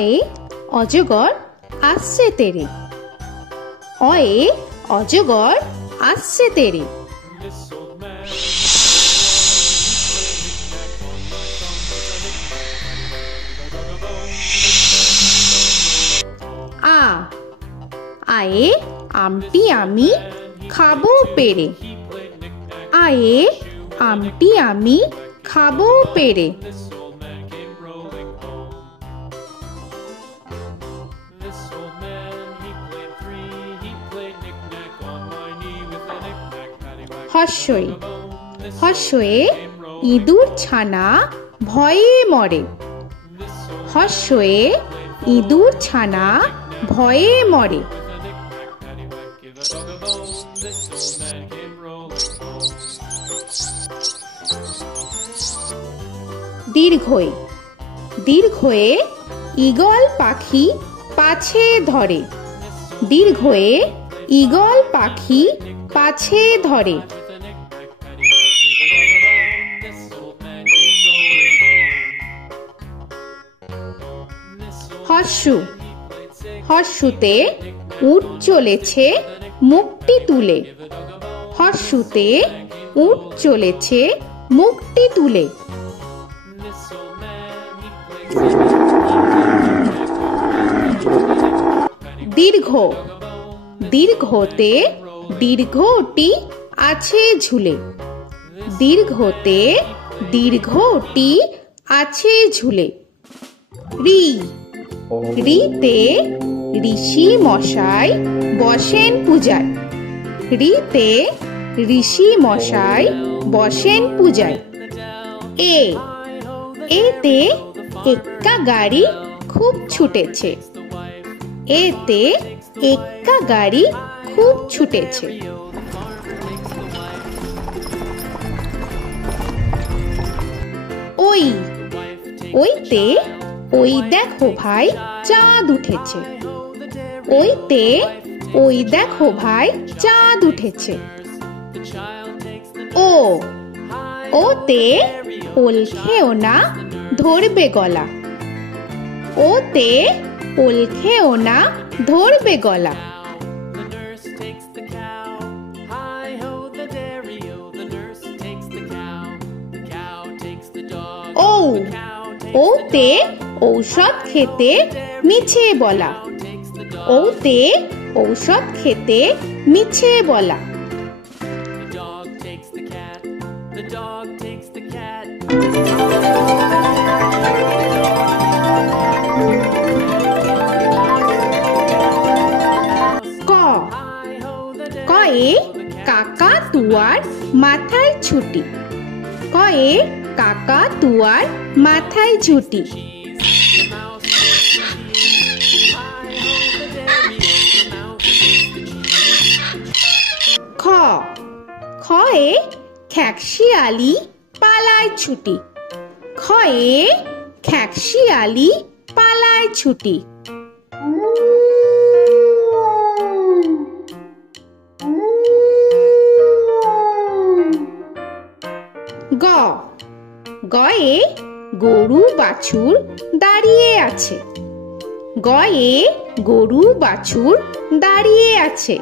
অয়ে অজগর আসছে তেরে। অয়ে অজগর আসছে তেরে। আ আয়ে আমটি আমি খাবো পেরে। আয়ে আমটি আমি খাবো পেরে। হর্ষই হর্ষয়ে ইঁদুর ছানা ভয়ে মরে। হর্ষয়ে ইঁদুর ছানা ভয়ে মরে। দীর্ঘই দীর্ঘয়ে ঈগল পাখি পাছে ধরে। দীর্ঘয়ে ঈগল পাখি পাছে ধরে। হর্ষু হর্ষুতে উট চলেছে মুখটি তুলে। হর্ষুতে উট চলেছে মুখটি তুলে। দীর্ঘ দীর্ঘতে দীর্ঘটি আছে ঝুলে। দীর্ঘতে দীর্ঘটি আছে ঝুলে। রি রিতে ঋষি মশাই বসেন পূজায়। রিতে ঋষি মশাই বসেন পূজায়। এ এতে এক্কা গাড়ি খুব ছুটেছে। এতে এক্কা গাড়ি খুব ছুটেছে। ওই ওইতে ওই দেখো ভাই চাঁদ উঠেছে। ওইতে ওই দেখো ভাই চাঁদ উঠেছে। ও ওতে ওল খেও না ধরবে গলা। ওতে ওল খেও না ধরবে গলা। ও ওতে ঔষধ খেতে মিছে বলা। ওতে ঔষধ খেতে মিছে বলা। ক কয়ে কাকা তুয়ার মাথায় ছুটি। কয়ে কাকা তুয়ার মাথায় ছুটি। খ খয়ে খ্যাকশিয়ালি পালায় ছুটি। খয়ে খ্যাকশিয়ালি পালায় ছুটি। গ গয়ে গরু বাছুর দাঁড়িয়ে আছে। গয়ে গরু বাছুর দাঁড়িয়ে আছে।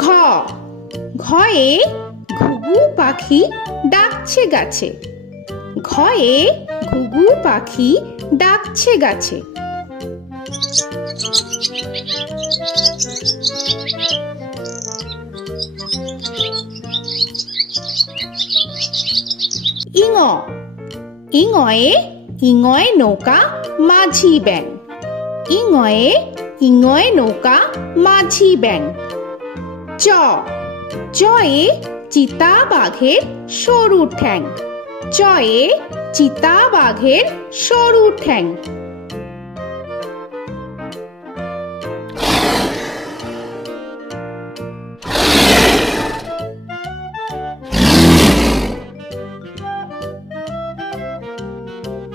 ঘ ঘয়ে ঘুঘু পাখি ডাকছে গাছে। ঘয়ে ঘুঘু পাখি ডাকছে গাছে। ইঙ ইঙয়ে ইঙয়ে নৌকা মাঝি ব্যাং। ইঙয়ে ইঙয়ে নৌকা মাঝি ব্যাং। চ চয়ে চিতা বাঘের সরু ঠ্যাং। চয়ে চিতা বাঘের সরু ঠ্যাং।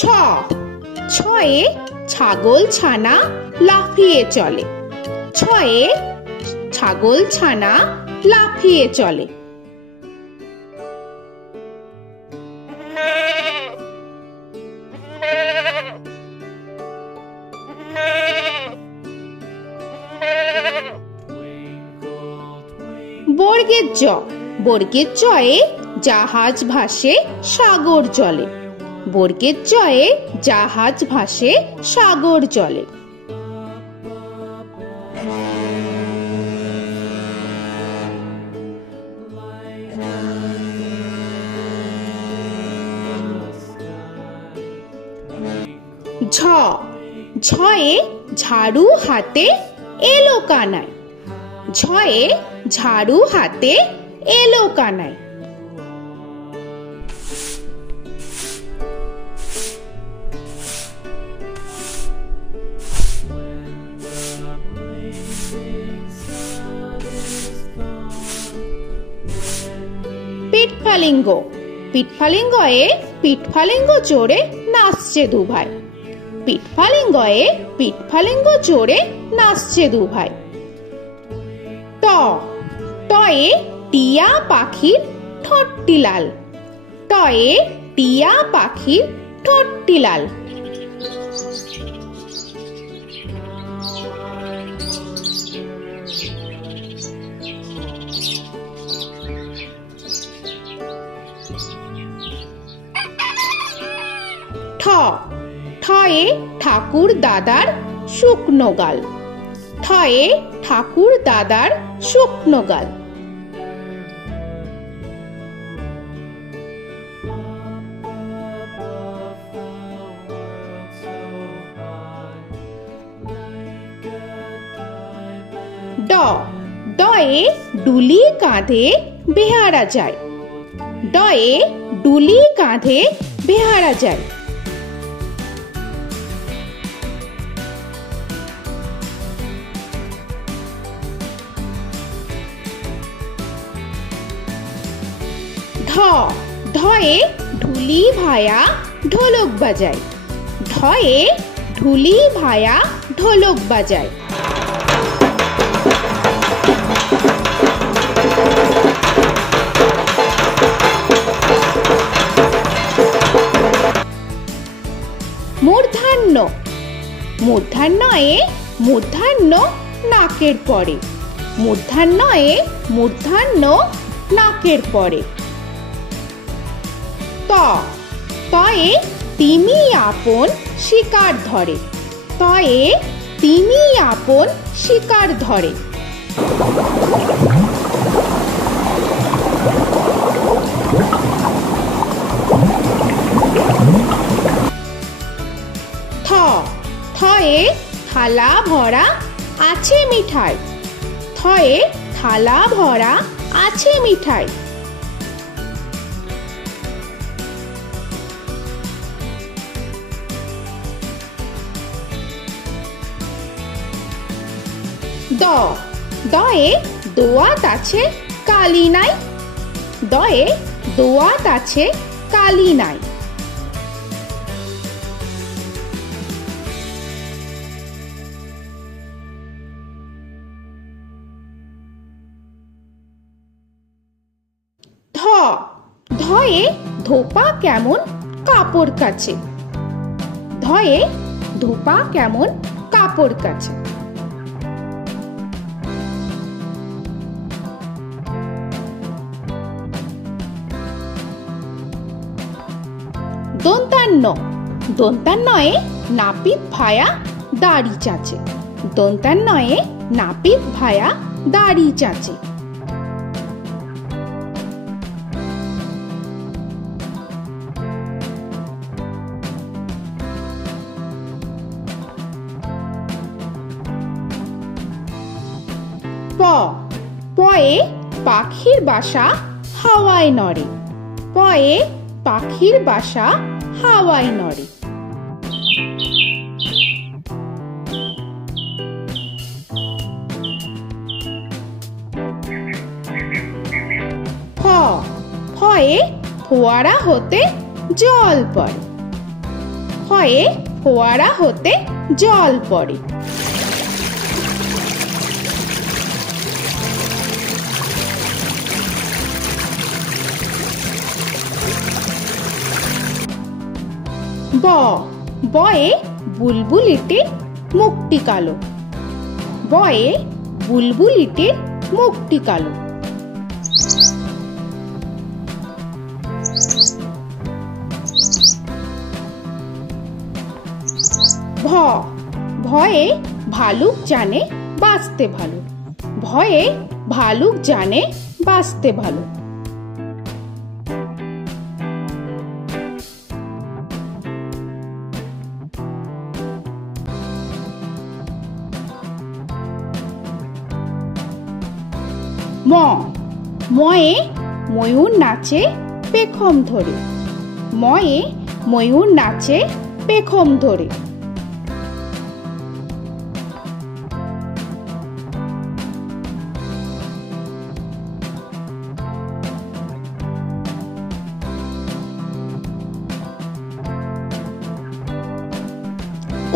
ছ ছয়ে ছাগল ছানা লাফিয়ে চলে। ছ ছয়ে ছাগল ছানা লাফিয়ে চলে। বর্গের জ, বর্গের জয়ে জাহাজ ভাসে সাগর জলে। বর্গের জয়ে জাহাজ ভাসে সাগর জলে। ঝ, ঝয়ে ঝাড়ু হাতে এলো কানাই। ঝয়ে ঝাড়ু হাতে এলো কানাই। পিঠফালিঙ্গ, পিঠফালিঙ্গয়ে পিঠফালিঙ্গ চড়ে নাচছে দুভাই। পিঠফালিঙ্গয়ে পিঠফালিঙ্গ চড়ে নাচছে দুভাই। ট, টয়ে টিয়া পাখির ঠোঁটটি লাল। টয়ে টিয়া পাখির ঠোঁটটি লাল। ঠ, ঠয়ে ঠাকুর দাদার শুকনো গাল। ঠয়ে ঠাকুর দাদার শুকনো গাল। ড, ডয়ে ডুলি কাঁধে বেহারা যায়। ডয়ে ডুলি কাঁধে বেহারা যায়। ঢ, ঢয়ে ঢুলি ভায়া ঢোলক বাজায়। ঢয়ে ঢুলি ভায়া ঢোলক বাজায়। মূর্ধন্য, মূর্ধন্যয়ে মূর্ধন্য নাকের পরে। মূর্ধন্যয়ে মূর্ধন্য নাকের পরে। ত, তয়ে তিমি আপন শিকার ধরে। তয়ে তিমি আপন শিকার ধরে। থ, থয়ে থালা ভরা আছে মিঠাই। থয়ে থালা ভরা আছে মিঠাই। দ, দয়ে দোয়াত আছে কালি নাই। দয়ে দোয়াত আছে কালি নাই। ধ, ধয়ে ধোপা কেমন কাপড় কাচে। ধয়ে ধোপা কেমন কাপড় কাচে। দন্তান্ন, দন্তান্নয়ে নাপিত ভায়া দাড়ি চাচে। দন্তান্নয়ে নাপিত ভায়া দাড়ি চাচে। প, পয়ে পাখির বাসা হাওয়ায় নড়ে। পয়ে পাখির বাসা হাওয়ায় নড়ে। ফ, ফয়ে ফোয়ারা হতে জল পড়ে। ফয়ে ফোয়ারা হতে জল পড়ে। ব বয়ে বুলবুলিটির মুখটি কালো। বয়ে বুলবুলিটির মুখটি কালো। ভ ভয়ে ভালুক জানে বাঁচতে ভালো। ভয়ে ভালুক জানে বাঁচতে ভালো। ম ময়ে ময়ূর নাচে পেখম ধরে। ময়ে ময়ূর নাচে পেখম ধরে।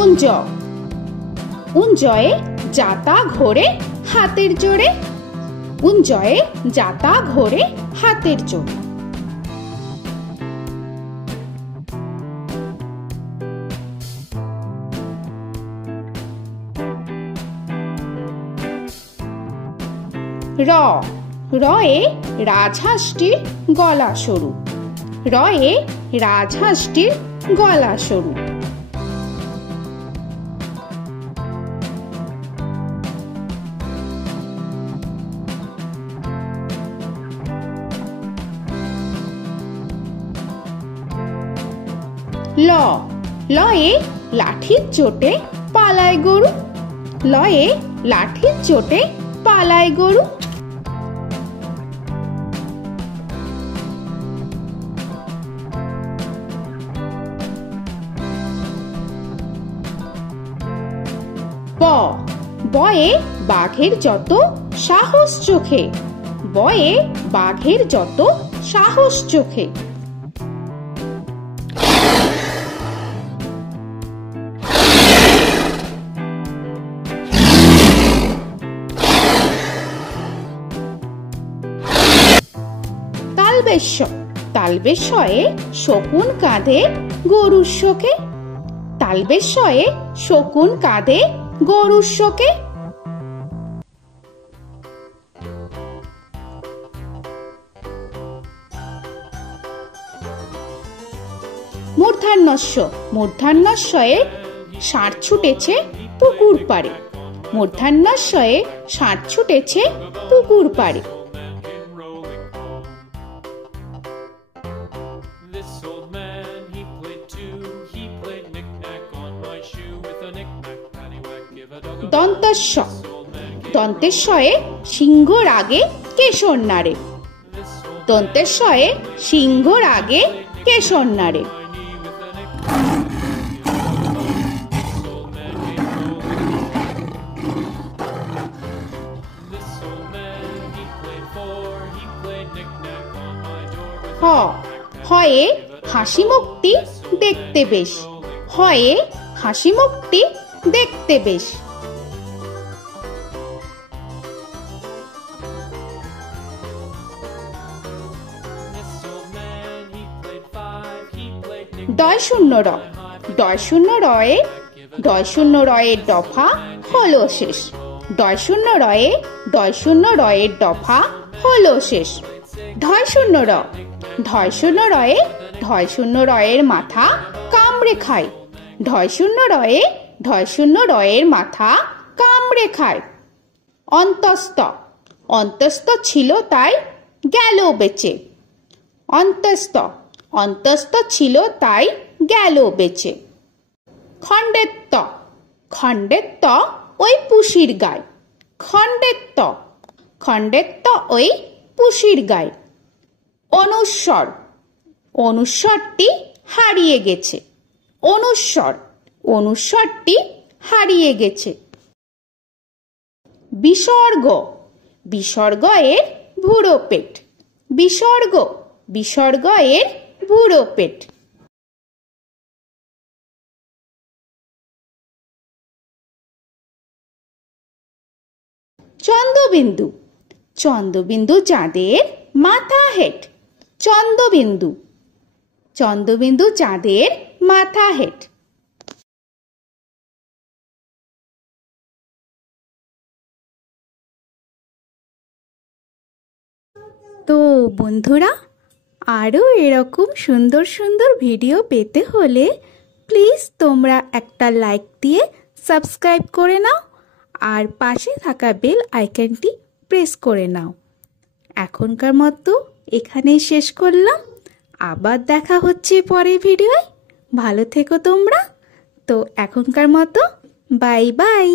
উঞ্জ উঞ্জয়ে যাতা ঘোরে হাতের জোরে। উঞ্জয়ে যাতা ঘোরে হাতের জোরে। র রয়ে রাজহাঁসটির গলা সরু। রয়ে রাজহাঁসটির গলা সরু। ল লয়ে লাঠির চোটে পালায় গরু। লয়ে লাঠির চোটে পালায় গরু। ব বয়ে বাঘের যত সাহস চোখে। বয়ে বাঘের যত সাহস চোখে। তালবেশ্য তালবেশ্যয়ে শকুন কাঁধে গরুর শোকে। তালবেশ্যয়ে শকুন কাঁধে গরুর শোকে। মূর্ধন্যস্য মূর্ধন্যস্বয়ে ষাঁড় ছুটেছে পুকুর পাড়ে। মূর্ধন্যস্বয়ে ষাঁড় ছুটেছে পুকুর পাড়ে। দন্তস্ব দন্তেশ্বয়ে সিংহর আগে কেশর নাড়ে। দন্তেশ্বয়ে সিংহর আগে কেশর নাড়ে। হ হয়ে হাসি মুখটি দেখতে বেশ। হয়ে হাসি মুখটি দেখতে বেশ। ডয় শূন্য র ডয় শূন্য রয়ে ডয় শূন্য রয়ের দফা হলো শেষ। ডয় শূন্য রয়ের দফা হলো শেষ। ঢয় শূন্য র ঢয় শূন্য রয়ের মাথা কামড়ে খায়। ঢয় শূন্য রয়ের মাথা কামড়ে খায়। অন্তস্ত অন্তস্ত ছিল তাই গেল বেঁচে। অন্তস্ত ছিল তাই গেল বেঁচে। খণ্ডেত্ব খণ্ডেত্ব ওই পুষির গায়। খণ্ডেত্ব ওই পুষির গায়। অনুস্বর অনুস্বরটি হারিয়ে গেছে। অনুস্বরটি হারিয়ে গেছে। বিসর্গ বিসর্গ এর ভুরো পেট। বিসর্গ এর ভুরো পেট। চন্দ্রবিন্দু চন্দ্রবিন্দু চাঁদের মাথা হেট। চন্দ্রবিন্দু চাঁদের মাথা হেট। তো বন্ধুরা, আরও এরকম সুন্দর সুন্দর ভিডিও পেতে হলে প্লিজ তোমরা একটা লাইক দিয়ে সাবস্ক্রাইব করে নাও আর পাশে থাকা বেল আইকনটি প্রেস করে নাও। এখনকার মতো এখানেই শেষ করলাম, আবার দেখা হচ্ছে পরের ভিডিওয়। ভালো থেকো তোমরা। তো এখনকার মতো বাই বাই।